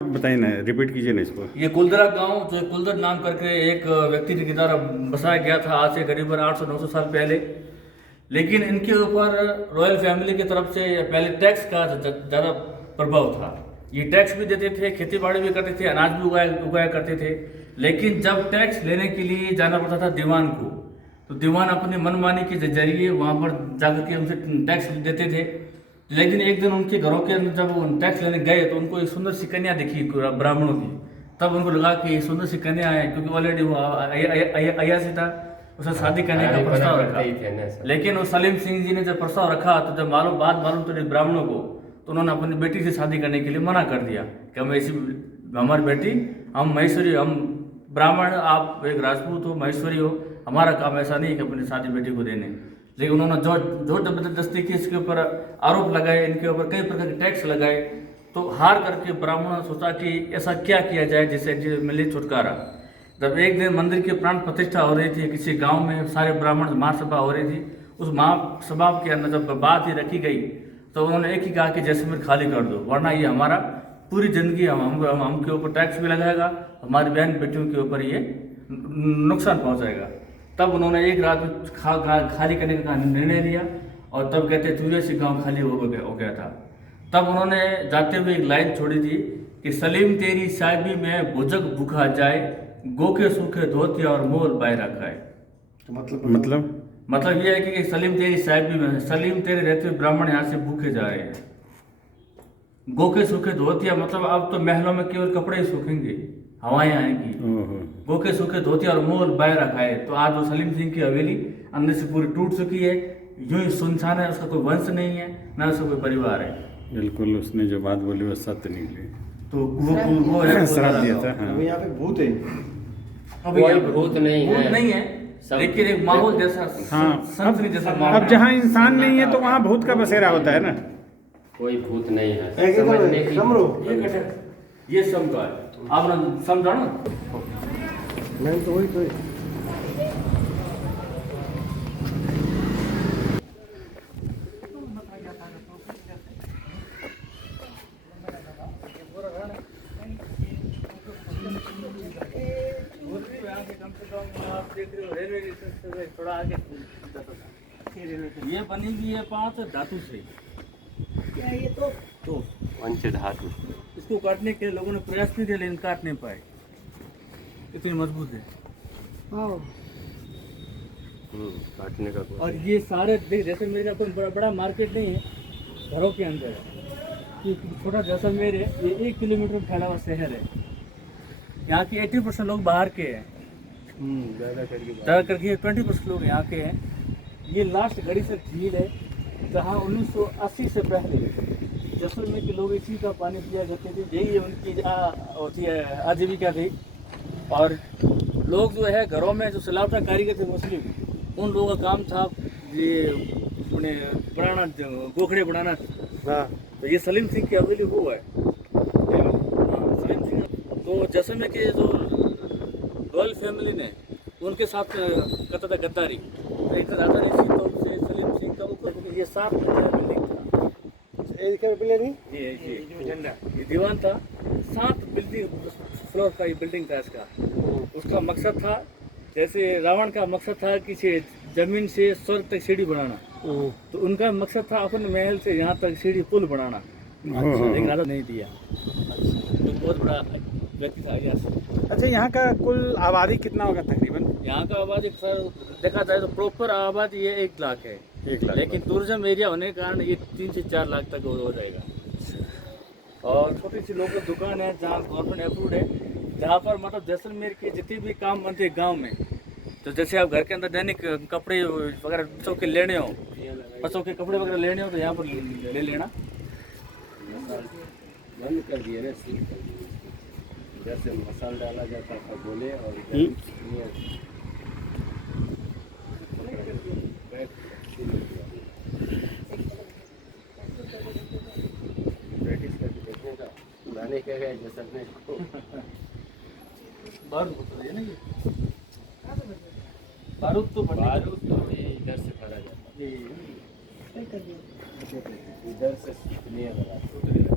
बताइए ना, रिपीट कीजिए ना इसको। ये कुलदरा गांव जो कुलदर नाम करके एक व्यक्ति के द्वारा बसाया गया था आज से करीबन 800-900 साल पहले। लेकिन इनके ऊपर रॉयल फैमिली की तरफ से पहले टैक्स का ज़्यादा प्रभाव था। ये टैक्स भी देते थे, खेती बाड़ी भी करते थे, अनाज भी उगाया करते थे। लेकिन जब टैक्स लेने के लिए जाना पड़ता था दीवान को, तो दीवान अपनी मनमानी के जरिए वहाँ पर जाकर के उनसे टैक्स देते थे। लेकिन एक दिन उनके घरों के अंदर जब वो टैक्स लेने गए तो उनको एक सुंदर सी कन्या दिखी ब्राह्मणों की। तब उनको लगा कि ये सुंदर सी कन्या है, क्योंकि ऑलरेडी वो अयासी था, उसने शादी करने का प्रस्ताव रखा। लेकिन वो सलीम सिंह जी ने जब प्रस्ताव रखा तो जब मालूम तो ब्राह्मणों को, तो उन्होंने अपनी बेटी से शादी करने के लिए मना कर दिया कि हम ऐसी, हमारी बेटी, हम महेश्वरी, हम ब्राह्मण, आप एक राजपूत हो, महेश्वरी हो, हमारा काम ऐसा नहीं है कि अपनी शादी बेटी को देने। लेकिन उन्होंने जो जबरदस्ती की, इसके ऊपर आरोप लगाए, इनके ऊपर कई प्रकार के टैक्स लगाए। तो हार करके ब्राह्मणों ने सोचा कि ऐसा क्या किया जाए जिससे मिले छुटकारा। जब एक दिन मंदिर की प्राण प्रतिष्ठा हो रही थी किसी गांव में, सारे ब्राह्मण महासभा हो रही थी, उस महासभा के अंदर जब बात ही रखी गई तो उन्होंने एक ही कहा कि जैसलमेर खाली कर दो, वरना ये हमारा पूरी जिंदगी हमके ऊपर टैक्स भी लगाएगा, हमारी बहन बेटियों के ऊपर ये नुकसान पहुंचाएगा। तब उन्होंने एक रात में खाली करने का निर्णय लिया, और तब कहते तुलसी गांव खाली हो गया था। तब उन्होंने जाते हुए एक लाइन छोड़ी थी कि सलीम तेरी साहिबी में भुजक भूखा जाए, गो के सूखे धोती और मोल बायरा खाए। तो मतलब ये है कि सलीम तेरी साहिबी में, सलीम तेरे रहते हुए ब्राह्मण यहाँ से भूखे जा रहे हैं। गो के सूखे धोतिया मतलब अब तो महलों में केवल कपड़े ही सूखेंगे, हवाएं आएंगी। गो के सूखे धोतिया और मोल बायरा खाए। तो आज वो सलीम सिंह की हवेली अंदर से पूरी टूट चुकी है, यूं ही सुनसान है, उसका कोई वंश नहीं है, ना उसका कोई परिवार है। बिल्कुल, उसने जो बात बोली वो सत्य निकली। तो वो है श्राप दिया था। अभी यहाँ पे भूत है। अभी यहाँ भूत नहीं है, लेकिन एक माहौल जैसा, संतरी जैसा माहौल। अब जहाँ इंसान नहीं है तो वहाँ भूत का बसेरा होता है ना। कोई भूत नहीं है। ये समझो है, आप समझो ना। मैं तो वही तो थोड़ा आगे ये बनी हुई है 5 धातु से। क्या ये तो पंच धातु। इसको काटने के लोगों ने प्रयास नहीं किया, लेकिन काट नहीं पाए, इतनी मजबूत है। काटने का और ये सारे जैसे मेरे कोई बड़ा मार्केट नहीं है, घरों के अंदर है। ये छोटा जैसलमेर है, ये 1 किलोमीटर फैला हुआ शहर है। यहाँ के 80% लोग बाहर के हैं, ज़्यादा करके 20% लोग यहाँ के हैं। ये लास्ट घड़ी से झील है जहाँ 1980 से पहले जैसलमेर के लोग इसी का पानी पिया करते थे, यही उनकी होती है आजीविका थी। और लोग जो है घरों में जो सिलावटा कारीगर थे मुस्लिम, उन लोगों का काम था ये अपने बनाना, गोखड़े बनाना। तो ये सलीम सिंह की हवेली वो है। सलीम सिंह तो जैसलमेर के जो रॉयल फैमिली ने उनके साथ करता था गद्दारी। तो एक दादा ने तौर से सलीम सिंह का ऊपर ये 7 बिल्डिंग था, ये दीवान था, 7 फ्लोर का ये बिल्डिंग था इसका। उसका मकसद था, जैसे रावण का मकसद था कि जमीन से स्वर्ग तक सीढ़ी बनाना, तो उनका मकसद था अपने महल से यहाँ तक सीढ़ी पुल बनाना। लेकिन राजा नहीं दिया। तो बहुत बड़ा व्यक्ति था यहाँ। अच्छा, यहाँ का कुल आबादी कितना होगा तकरीबन? यहाँ का आबादी सर देखा जाए तो प्रॉपर आबादी ये 1 लाख है। 1 लाख, लेकिन टूरिज्म एरिया होने के कारण ये 3 से 4 लाख तक हो जाएगा। और छोटी सी लोकल दुकान है जहाँ गवर्नमेंट अप्रूव्ड है, जहाँ पर मतलब जैसलमेर के जितने भी काम बनते हैं गाँव में। तो जैसे आप घर के अंदर दैनिक कपड़े वगैरह बच्चों के लेने हो, बच्चों के कपड़े वगैरह लेने हो तो यहाँ पर ले लेना। बंद कर दिए ना, सील कर दिए। जैसे मसाला डाला जाता था गोले और प्रैक्टिस करके देखने का, लाने क्या गया जैसलमेर को। बारूद तो इधर से भरा जाता, इधर से नहीं भरा।